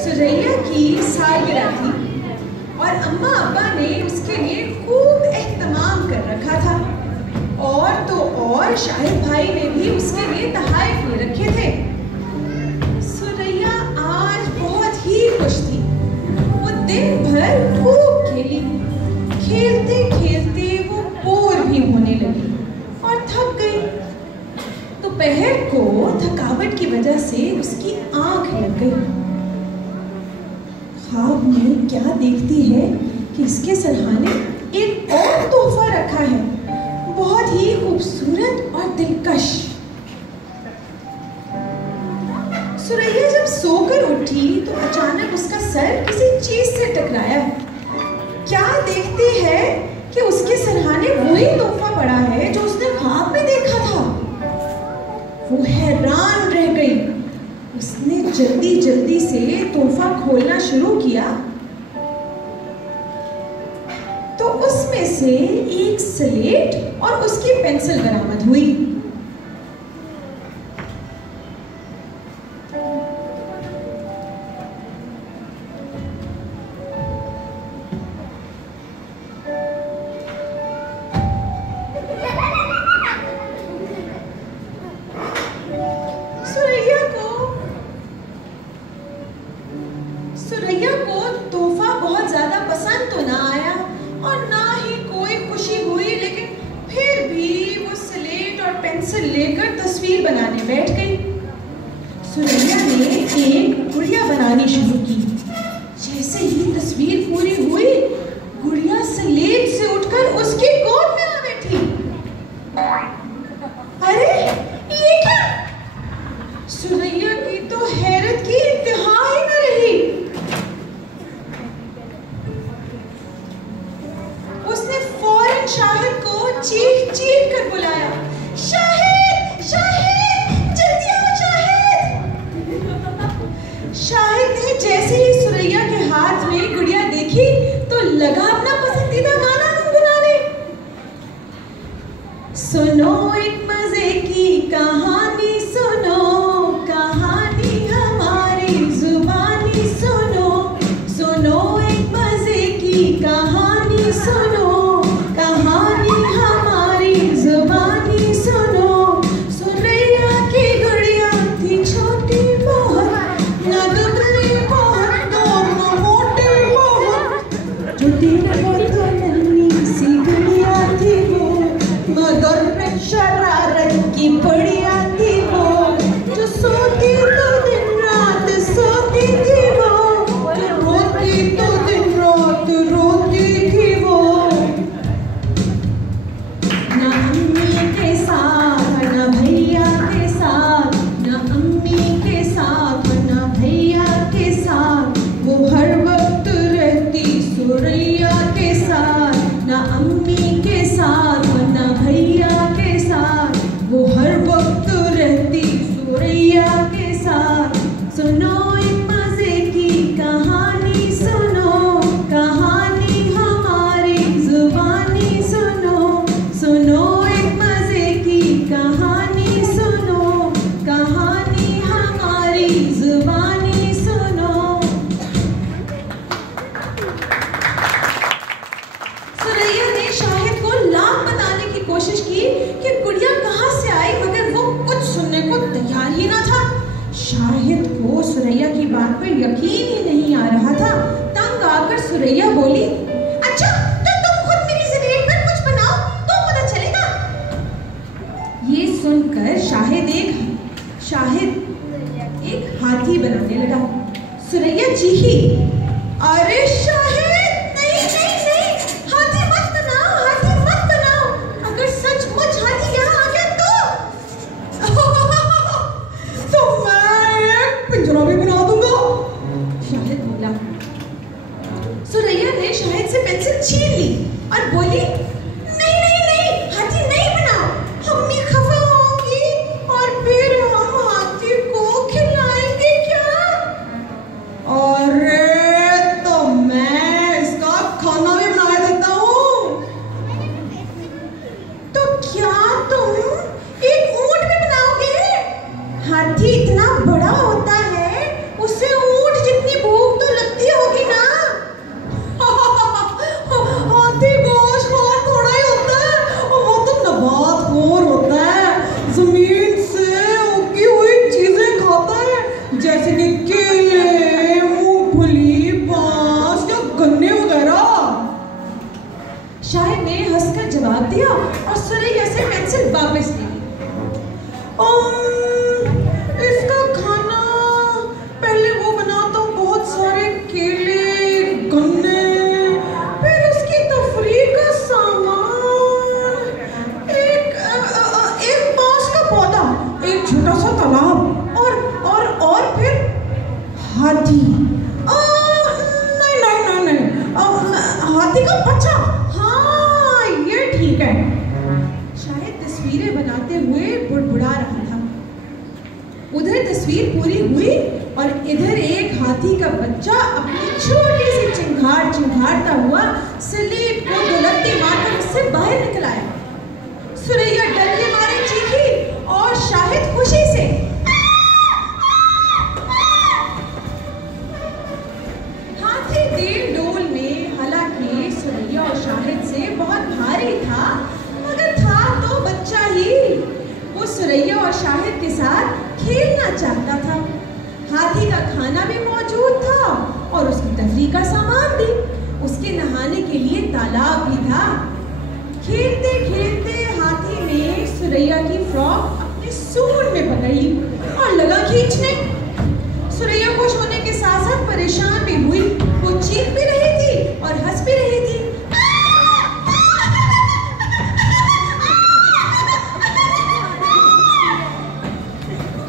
सुरैया की सालगिरह थी और अम्मा अब्बा ने उसके लिए खूब एहतमाम कर रखा था। और तो और शाहिद भाई ने भी उसके लिए तोहफे ले रखे थे। सुरैया आज बहुत ही खुश थी। वो दिन भर खूब खेली। खेलते खेलते वो बोर भी होने लगी और थक गई। दोपहर को थकावट की वजह से उसकी आंख लग गई। ख्वाब में क्या देखती है कि इसके सरहाने एक और तोहफा रखा है, बहुत ही खूबसूरत और दिलकश। सुरैया जब सोकर उठी तो अचानक उसका सर किसी चीज से टकराया। क्या देखती है कि उसके सरहाने वही तोहफा पड़ा है जो उसने ख्वाब में देखा था। वो हैरान रह गई। उसने जल्दी जल्दी से तोहफा खोलना शुरू किया तो उसमें से एक स्लेट और उसकी पेंसिल बरामद हुई। सुरैया को तोहफा बहुत ज्यादा पसंद तो ना आया और ना ही कोई खुशी हुई, लेकिन फिर भी वो स्लेट और पेंसिल लेकर तस्वीर बनाने बैठ गई। सुरैया ने एक गुड़िया बनानी शुरू की। जैसे ही तस्वीर पूरी हुई, गुड़िया स्लेट से उठकर उसकी गोद में आ बैठी। अरे ये क्या? सुरैया की तो हैरत की इंतहा ही न रही। उसने फौरन शाहिद को चीख चीख कर बुलाया, शाहिद, शाहिद, जल्दी आओ शाहिद। शाहिद ने जैसे ही सुरैया के हाथ में गुड़िया देखी तो लगा अपना पसंदीदा गाना गुनगुनाने। सुनो एक मजे की कहानी, सुनो कहानी हमारी जुबानी, सुनो सुनो एक मजे की कहानी, सुनो कहानी हमारी जुबानी, सुनो। सुरैया की गुड़िया थी छोटी बहुत, न दुबली बहुत, न मोटी बहुत, छोटी बहुत नन्ही सी गुड़िया थी वो, मगर में शरारत की बढ़िया थी वो, जो सोती तो दिन रात सोती थी वो, जो रोती तो दिन रात रोती थी वो। ना अम्मी के साथ ना भैया के साथ, ना अम्मी के साथ ना भैया के साथ, वो हर वक्त रहती सुरैया के साथ। ना अम्मी के साथ ना भैया के साथ, वो हर वक्त रहती सुरैया के साथ। सुनो एक मजे की कहानी, सुनो कहानी हमारी जुबानी, सुनो सुनो एक मजे की कहानी, सुनो कहानी हमारी जुबानी, सुनो। सुरैया ने शाहिद को लाख बताने की कोशिश की कि गुड़िया कहाँ से आई, मगर वो कुछ सुनने को तैयार ही ना था। शाहिद को सुरैया की बात पर यकीन ही नहीं आ रहा था। तंग आकर सुरैया बोली, अच्छा तो तुम खुद मेरी स्लेट पर कुछ बनाओ तो पता चलेगा। ये सुनकर शाहिद एक हाथी बनाने लगा। सुरैया चीखी, अरे शाहिद, नहीं नहीं नहीं, हाथी मत बनाओ, हाथी मत बनाओ। अगर सचमुच हाथी यहाँ आ गया तो मैं एक पिंजरा भी बना दूंगा, शाहिद बोला। सुरैया ने शाहिद से पेंसिल छीन ली और बोली, नहीं नहीं नहीं, हाथी नहीं बनाओ, अम्मी खफा होंगी और फिर हम हाथी को खिलाएंगे क्या? अरे तो मैं इसका खाना भी बना देता हूँ। तो क्या तुम एक ऊंट भी बनाओगे? हाथी इतना बड़ा होता है, उसे ऊंट जितनी भूख हाथी। नहीं नहीं नहीं नहीं, हाथी का बच्चा, हाँ ये ठीक है। शायद तस्वीरें बनाते हुए बुड़बुड़ा रहा था। उधर तस्वीर पूरी हुई और इधर एक हाथी का बच्चा अपनी छोटी सी चिंगार चिंगारता हुआ स्लेट को दुलत्ती मारकर उससे बाहर निकल आया। सुरैया डर के मारे चीखी और शाहिद खुशी से। हाथी देर डोल में हालांकि सुरैया और शाहिद से बहुत भारी था, मगर था तो बच्चा ही। वो सुरैया और शाहिद के साथ खेलना चाहता था। हाथी का खाना भी मौजूद था और उसकी तफरीह का सामान भी। उसके नहाने के लिए तालाब भी था। खेलते खेलते हाथी ने सुरैया की फ्रॉक अपने सूंड में पकड़ ली और लगा खींचने। सुरैया खुश होने के साथ साथ परेशान भी हुई। वो चीख भी रही थी और हंस भी रही थी।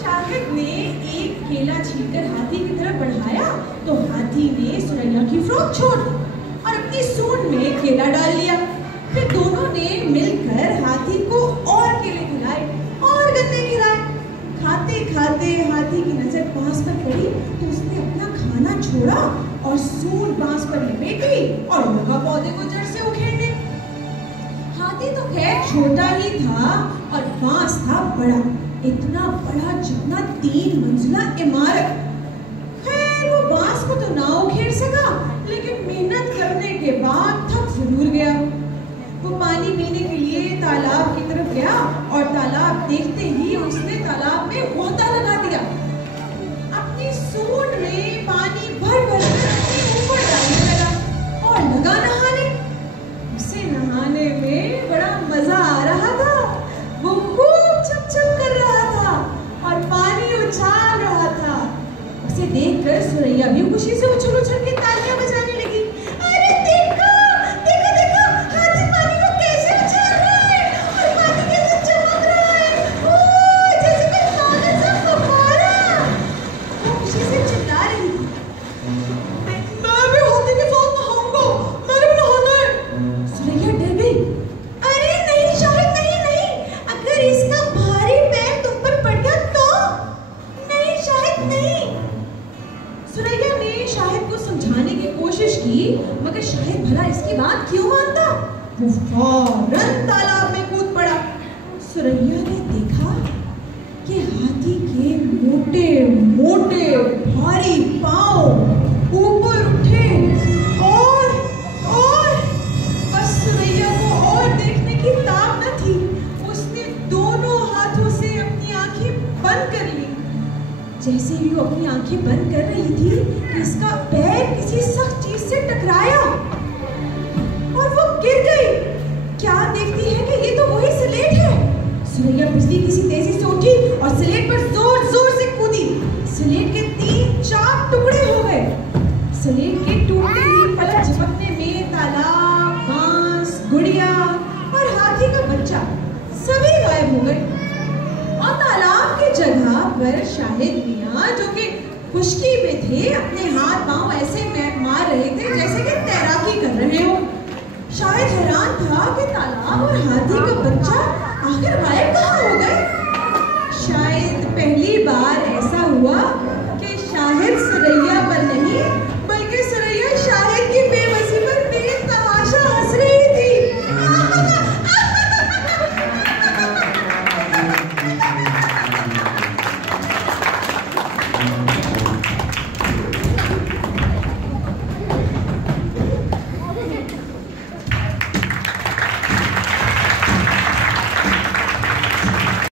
शाहिद ने एक केला छीलकर हाथी की तरफ बढ़ाया तो हाथी ने सुरैया की फ्रॉक छोड़ दी और अपनी सूंड में केला डाल लिया। फिर दोनों ने मिलकर हाथी को और केले खिलाए और गन्ने खिलाए। खाते खाते हाथी की नजर बांस पर पड़ी तो उसने अपना खाना छोड़ा और सूंड बांस पर लपेटी और लगा पौधे को जड़ से उखेड़ने। हाथी तो खैर छोटा ही था और बांस था बड़ा, इतना बड़ा जितना 3 मंजिला इमारत। खैर वो बांस को तो ना उखेड़ सका, लेकिन मेहनत करने के बाद थक जरूर गया। वो पानी पीने के लिए तालाब की तरफ गया और तालाब देखते ही उसने तालाब में गोता लगा दिया। अपनी सूंड में पानी भर भर कर अपने ऊपर डालने लगा और लगा नहाने। उसे नहाने में बड़ा मजा आ रहा था। वो खूब छप-छप कर रहा था और पानी उछाल रहा था। उसे देखकर सुरैया भी खुशी से उछल उछल के तालियां बजाने लगी। अरे देखो देखो देखो, हाथी पानी को कैसे उछाल रहा है और पानी कैसे चमक रहा है, ओह जैसे कोई पागल सा फव्वारा। वो खुशी से चिल्ला रही थी। मैं भी हाथी के साथ नहाऊंगा, मैंने भी नहाना है। सुरैया डर गई। अरे नहीं शाहिद, नहीं नहीं, अगर इसका भारी पैर तुम पर पड़ गया तो? नहीं शाहिद नहीं। सुरैया ने शाहिद को समझाने की कोशिश की, मगर शाहिद भला इसकी बात क्यों मानता? वो फौरन तालाब में कूद पड़ा। सुरैया ने देखा कि हाथी के मोटे मोटे भारी पांव ऊपर उठे और बस सुरैया को और देखने की ताक न थी। उसने दोनों हाथों से अपनी आंखें बंद कर ली। जैसे ही वो अपनी आंखें बंद कर रही थी कि इसका पैर किसी सख्त चीज से टकराया और वो गिर गई। क्या देखती है कि ये तो वही स्लेट है। सुरैया पिछली किसी तेजी से उठी और स्लेट पर जोर जोर से कूदी। स्लेट के 3-4 टुकड़े हो गए। स्लेट के टूटते ही पलक झपकने में तालाब, बांस, गुड़िया और हाथी का बच्चा सभी गायब हो गए और तालाब की जगह पर शाहिद मियां, जो कि खुशकी में थे, अपने हाथ पांव ऐसे मार रहे थे जैसे कि तैराकी कर रहे हो। शाहिद हैरान था कि तालाब और हाथी का बच्चा आखिर गायब